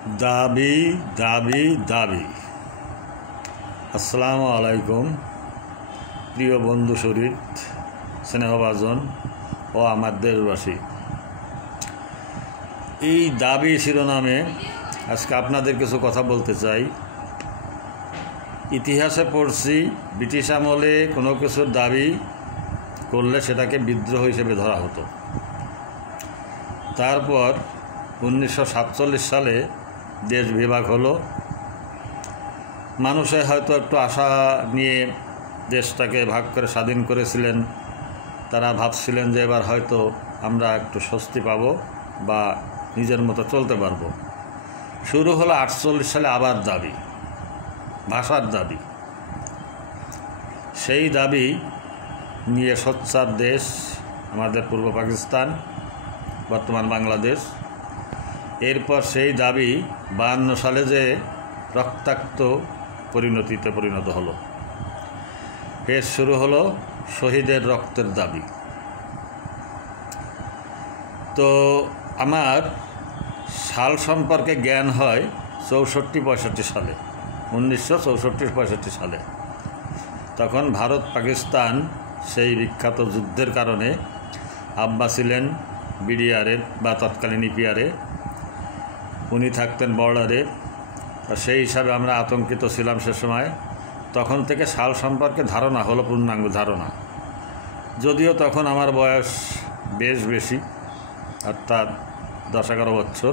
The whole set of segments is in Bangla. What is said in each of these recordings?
দাবি দাবি দাবি। আসসালামু আলাইকুম প্রিয় বন্ধু শরীর, স্নেহভাজন ও আমার দেশবাসী। এই দাবি শিরোনামে আজকে আপনাদের কিছু কথা বলতে চাই। ইতিহাসে পড়ছি, ব্রিটিশ আমলে কোনো কিছুর দাবি করলে সেটাকে বিদ্রোহ হিসেবে ধরা হতো। তারপর 1947 সালে দেশ বিভাগ হলো। মানুষে হয়তো একটু আশা নিয়ে দেশটাকে ভাগ করে স্বাধীন করেছিলেন। তারা ভাবছিলেন যে এবার হয়তো আমরা একটু স্বস্তি পাব বা নিজের মতো চলতে পারবো। শুরু হলো 48 সালে আবার দাবি, ভাষার দাবি। সেই দাবি নিয়ে সোচ্চার দেশ আমাদের পূর্ব পাকিস্তান, বর্তমান বাংলাদেশ। এরপর সেই দাবি 52 সালে যে রক্তাক্ত পরিণতিতে পরিণত হলো। ফের শুরু হলো শহীদের রক্তের দাবি। তো আমার সাল সম্পর্কে জ্ঞান হয় 64-65 সালে, 1964-65 সালে। তখন ভারত পাকিস্তান সেই বিখ্যাত যুদ্ধের কারণে আব্বা ছিলেন বিডিআরে বা তৎকালীন ইপিআরে, উনি থাকতেন বর্ডারে। সেই হিসাবে আমরা আতঙ্কিত ছিলাম সে সময়। তখন থেকে সাল সম্পর্কে ধারণা হলো, পূর্ণাঙ্গ ধারণা। যদিও তখন আমার বয়স বেশ বেশি, অর্থাৎ 10-11 বছর,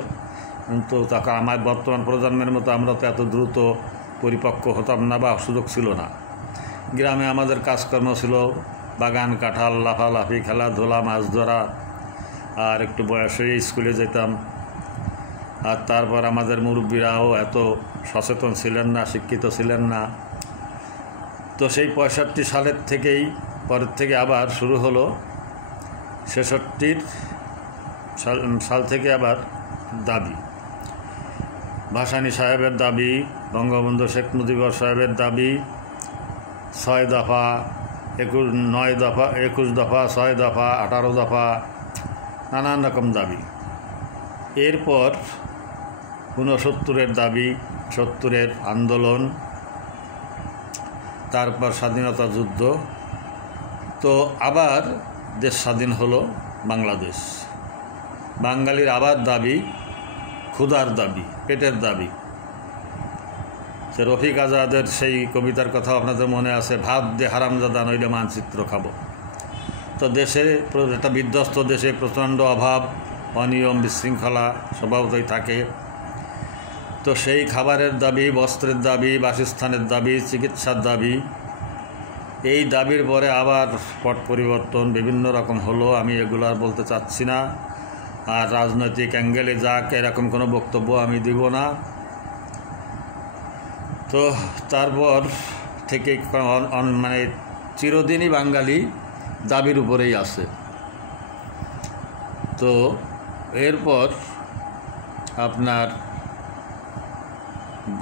কিন্তু তখন আমার বর্তমান প্রজন্মের মতো আমরা তো এত দ্রুত পরিপক্ক হতাম না বা সুযোগ ছিল না। গ্রামে আমাদের কাজকর্ম ছিল বাগান, কাঁঠাল, লাফালাফি, খেলাধুলা, মাছ ধরা, আর একটু বয়স হয়ে স্কুলে যেতাম। আর তারপর আমাদের মুরব্বীরাও এত সচেতন ছিলেন না, শিক্ষিত ছিলেন না। তো সেই 65 সালের থেকেই পরের থেকে আবার শুরু হলো 66 সাল থেকে আবার দাবি। ভাসানী সাহেবের দাবি, বঙ্গবন্ধু শেখ মুজিবুর সাহেবের দাবি, 6 দফা, 9 দফা, 21 দফা, 6 দফা, 18 দফা, নানান রকম দাবি। এরপর 69-এর দাবি, 70-এর আন্দোলন, তারপর স্বাধীনতা যুদ্ধ। তো আবার দেশ স্বাধীন হলো বাংলাদেশ। বাঙালির আবার দাবি, ক্ষুধার দাবি, পেটের দাবি। সে রফিক আজাদের সেই কবিতার কথা আপনাদের মনে আছে, ভাত দে হারামজাদা নইলে মানচিত্র খাবো। তো দেশে, একটা বিধ্বস্ত দেশে প্রচণ্ড অভাব, অনিয়ম, বিশৃঙ্খলা স্বভাবতই থাকে। তো সেই খাবারের দাবি, বস্ত্রের দাবি, বাসস্থানের দাবি, চিকিৎসার দাবি। এই দাবির পরে আবার পট পরিবর্তন বিভিন্ন রকম হলো। আমি এগুলো আর বলতে চাচ্ছি না, আর রাজনৈতিক অ্যাঙ্গেলে যাক এরকম কোনো বক্তব্য আমি দিব না। তো তারপর থেকে মানে চিরদিনই বাঙালি দাবির উপরেই আছে। তো এরপর আপনার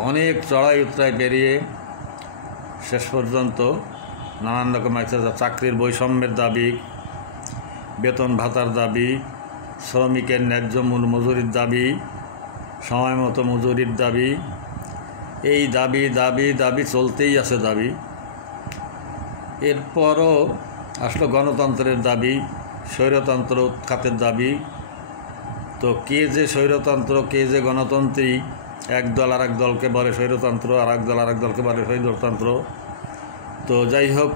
অনেক চড়াই উতরাই পেরিয়ে শেষ পর্যন্ত নানান রকম চাকরির বৈষম্যের দাবি, বেতন ভাতার দাবি, শ্রমিকের ন্যায্য মজুরির দাবি, সময় মতো মজুরির দাবি। এই দাবি দাবি দাবি চলতেই আছে দাবি। এরপরও আসলো গণতন্ত্রের দাবি, স্বৈরতন্ত্র উৎখাতের দাবি। তো কে যে স্বৈরতন্ত্র, কে যে গণতন্ত্রী, এক দল আর এক দলকে বলে স্বৈরতন্ত্র, আর এক দল আর এক দলকে বলে স্বৈরতন্ত্র। তো যাই হোক,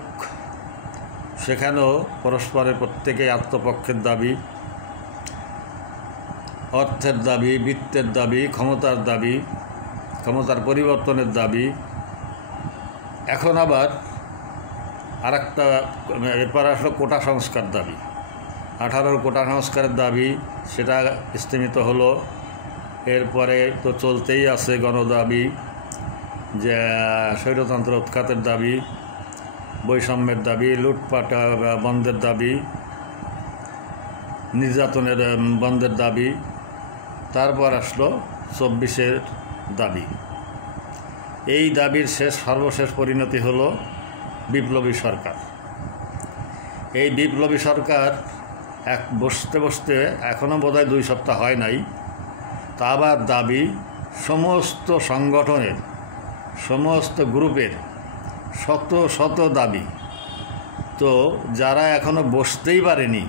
সেখানেও পরস্পরের প্রত্যেকেই আত্মপক্ষের দাবি, অর্থের দাবি, বৃত্তের দাবি, ক্ষমতার দাবি, ক্ষমতার পরিবর্তনের দাবি। এখন আবার আরেকটা, এরপর আসলো কোটা সংস্কার দাবি। 18 কোটা সংস্কারের দাবি, সেটা স্থিমিত হলো। এরপরে তো চলতেই আছে গণদাবি, যে স্বৈরতন্ত্র উৎখাতের দাবি, বৈষম্যের দাবি, লুটপাট বন্ধের দাবি, নির্যাতনের বন্ধের দাবি। তারপর আসলো 24-এর দাবি। এই দাবির সর্বশেষ পরিণতি হলো বিপ্লবী সরকার। এই বিপ্লবী সরকার বসতে বসতে এখনও বোধহয় 2 সপ্তাহ হয় নাই, তা আবার দাবি সমস্ত সংগঠনের, সমস্ত গ্রুপের শত শত দাবি। তো যারা এখনও বসতেই পারেনি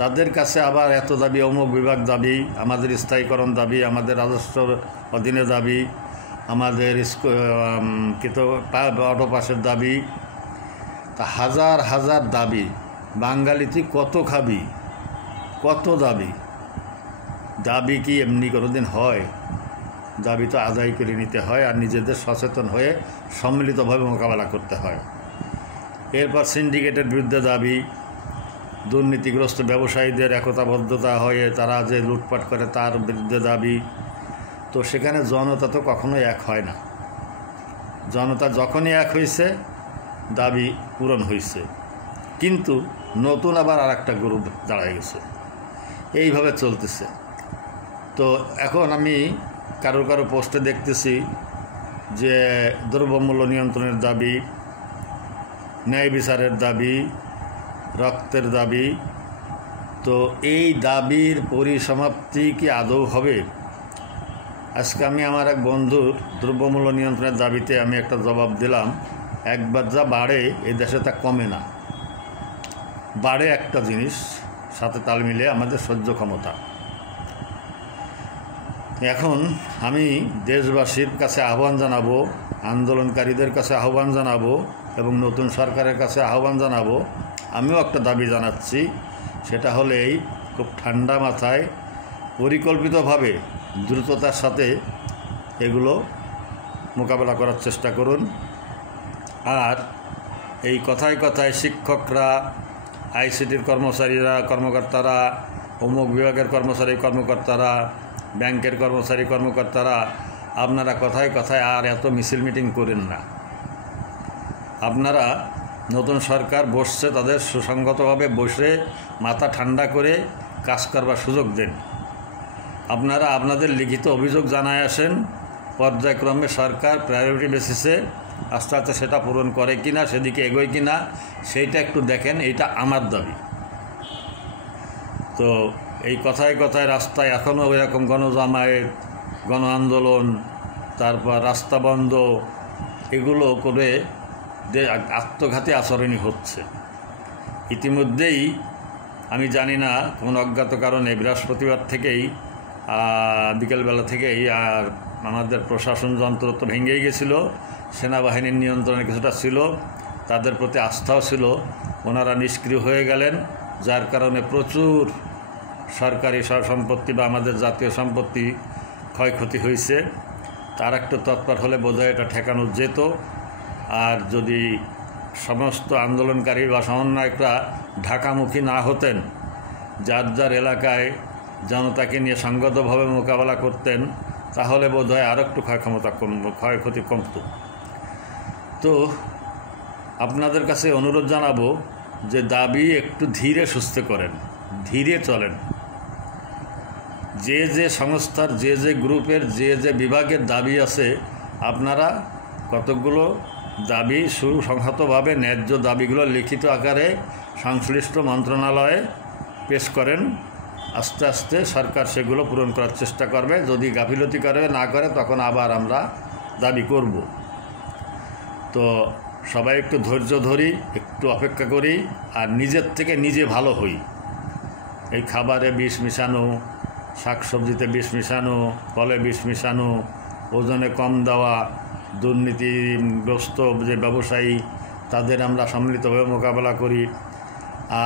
তাদের কাছে আবার এত দাবি, অমুক বিভাগ দাবি, আমাদের স্থায়ীকরণ দাবি, আমাদের রাজস্ব অধীনে দাবি, আমাদের অটো পাসের দাবি, তা হাজার হাজার দাবি। বাঙালি তুই কত খাবি, কত দাবি? দাবি কি এমনি কোনোদিন হয়? দাবি তো আদায় করে নিতে হয়, আর নিজেদের সচেতন হয়ে সম্মিলিতভাবে মোকাবেলা করতে হয়। এরপর সিন্ডিকেটের বিরুদ্ধে দাবি, দুর্নীতিগ্রস্ত ব্যবসায়ীদের একতাবদ্ধতা হয়ে তারা যে লুটপাট করে তার বিরুদ্ধে দাবি। তো সেখানে জনতা তো কখনোই এক হয় না। জনতা যখনই এক হয়েছে দাবি পূরণ হয়েছে, কিন্তু নতুন আবার আর একটা গ্রুপ দাঁড়ায় গেছে, এইভাবে চলতেছে। তো এখন আমি কারো কারো পোস্টে দেখতেছি যে দ্রব্যমূল্য নিয়ন্ত্রণের দাবি, ন্যায় বিচারের দাবি, রক্তের দাবি। তো এই দাবির পরিসমাপ্তি কি আদৌ হবে? আজকে আমি আমার এক বন্ধুর দ্রব্যমূল্য নিয়ন্ত্রণের দাবিতে আমি একটা জবাব দিলাম, একবার যা বাড়ে এই দেশে তা কমে না। বাড়ে একটা জিনিস, সাথে তাল মিলে আমাদের সহ্য ক্ষমতা। এখন আমি দেশবাসীর কাছে আহ্বান জানাবো, আন্দোলনকারীদের কাছে আহ্বান জানাবো এবং নতুন সরকারের কাছে আহ্বান জানাবো। আমিও একটা দাবি জানাচ্ছি, সেটা হলেই খুব ঠান্ডা মাথায় পরিকল্পিতভাবে দ্রুততার সাথে এগুলো মোকাবেলা করার চেষ্টা করুন। আর এই কথায় কথায় শিক্ষকরা, আইসিটির কর্মকর্তারা, অমুক বিভাগের কর্মকর্তারা, ব্যাংকের কর্মকর্তারা, আপনারা কথায় কথায় আর এত মিছিল মিটিং করেন না। আপনারা নতুন সরকার বসছে, তাদের সুসংগতভাবে বসে মাথা ঠান্ডা করে কাজ করবার সুযোগ দেন। আপনারা আপনাদের লিখিত অভিযোগ জানায় আসেন, পর্যায়ক্রমে সরকার প্রায়োরিটি বেসিসে আস্তে আস্তে সেটা পূরণ করে কিনা, সেদিকে এগোয় কিনা সেইটা একটু দেখেন। এইটা আমার দাবি। তো এই কথায় কথায় রাস্তায় এখনও এরকম গণজামায়াত, গণ আন্দোলন, তারপর রাস্তা বন্ধ, এগুলো করে আত্মঘাতী আচরণই হচ্ছে। ইতিমধ্যেই আমি জানি না কোন অজ্ঞাত কারণে বৃহস্পতিবার থেকেই বিকেলবেলা থেকেই আর আমাদের প্রশাসন যন্ত্র তো ভেঙেই গেছিল, সেনাবাহিনীর নিয়ন্ত্রণে কিছুটা ছিল, তাদের প্রতি আস্থাও ছিল, ওনারা নিষ্ক্রিয় হয়ে গেলেন, যার কারণে প্রচুর সরকারি সম্পত্তি বা আমাদের জাতীয় সম্পত্তি ক্ষয়ক্ষতি হয়েছে। তার একটু তৎপর হলে বোধহয় এটা ঠেকানো যেত। আর যদি সমস্ত আন্দোলনকারী বা সমন্বয়করা ঢাকামুখী না হতেন, যার যার এলাকায় জনতাকে নিয়ে সংগতভাবে মোকাবেলা করতেন, তাহলে বোধহয় আরও একটু ক্ষয়ক্ষতি কমত। তো আপনাদের কাছে অনুরোধ জানাবো যে দাবি একটু ধীরে সুস্থে করেন, ধীরে চলেন। যে যে সংস্থার, যে যে গ্রুপের, যে যে বিভাগের দাবি আছে, আপনারা কতকগুলো দাবি সুসংহতভাবে ন্যায্য দাবিগুলো লিখিত আকারে সংশ্লিষ্ট মন্ত্রণালয়ে পেশ করেন। আস্তে আস্তে সরকার সেগুলো পূরণ করার চেষ্টা করবে। যদি গাফিলতি না করে তখন আবার আমরা দাবি করব। তো সবাই একটু ধৈর্য ধরি, একটু অপেক্ষা করি, আর নিজের থেকে নিজে ভালো হই। এই খাবারে বিষ মিশানো, শাকসবজিতে বিষ মিশানো, ফলে বিষ মিশানো, ওজনে কম দেওয়া, দুর্নীতিগ্রস্ত যে ব্যবসায়ী তাদের আমরা সম্মিলিতভাবে মোকাবেলা করি।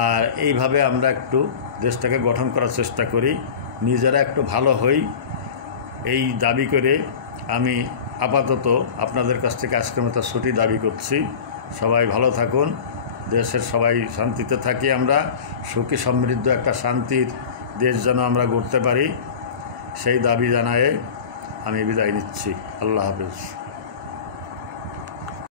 আর এইভাবে আমরা একটু দেশটাকে গঠন করার চেষ্টা করি, নিজেরা একটু ভালো হই। এই দাবি করে আমি আপাতত আপনাদের কাছ থেকে আজকের মতো ছুটি দাবি করছি। সবাই ভালো থাকুন, দেশের সবাই শান্তিতে থাকি, আমরা সুখী সমৃদ্ধ একটা শান্তির দেশ যেন আমরা গড়তে পারি, সেই দাবি জানায়ে আমি বিদায় নিচ্ছি। আল্লাহ হাফেজ।